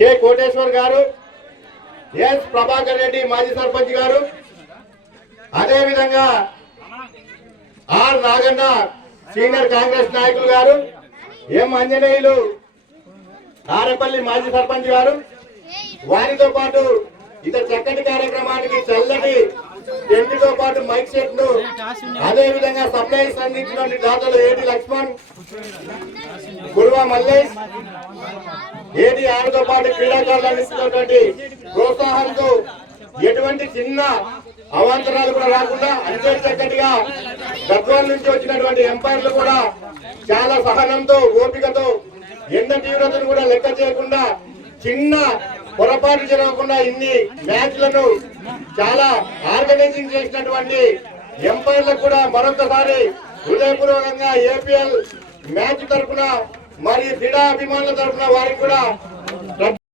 K Koteshwar గారు, yes Prabhakar Reddy మాజీ సర్పంచ్ గారు, అదేవిధంగా ఆర్ నాగన్న సీనియర్ కాంగ్రెస్ నాయకులు గారు, ఎం అంజనేయులు ఆరేపల్లి మాజీ సర్పంచ్ గారు, వారితో పాటు ఇతర చక్కటి కార్యక్రమానికి చల్లటి టెంట్ తో పాటు మైక్ సెట్ ను, అదే విధంగా సప్లైస్ అందించిన దాతలు ఏటి లక్ష్మణ్, గురువా మల్లేష్, ఏటి ఆరుతో పాటు క్రీడాకారులు అందిస్తున్నటువంటి ప్రోత్సాహంతో ఎటువంటి చిన్న అవాంతరాలు కూడా రాకుండా అంతే చక్కటిగా గద్వాల నుంచి వచ్చినటువంటి ఎంపైర్లు కూడా చాలా సహనంతో ఓపికతో ఎండ తీవ్రతను కూడా లెక్క చేయకుండా చిన్న పొరపాటు జరగకుండా ఇన్ని మ్యాచ్లను చాలా ఆర్గనైజింగ్ చేసినటువంటి ఎంపైర్లకు కూడా మరొకసారి హృదయపూర్వకంగా ఏపీఎల్ మ్యాచ్ తరఫున మరియు క్రీడా అభిమానుల తరఫున వారికి కూడా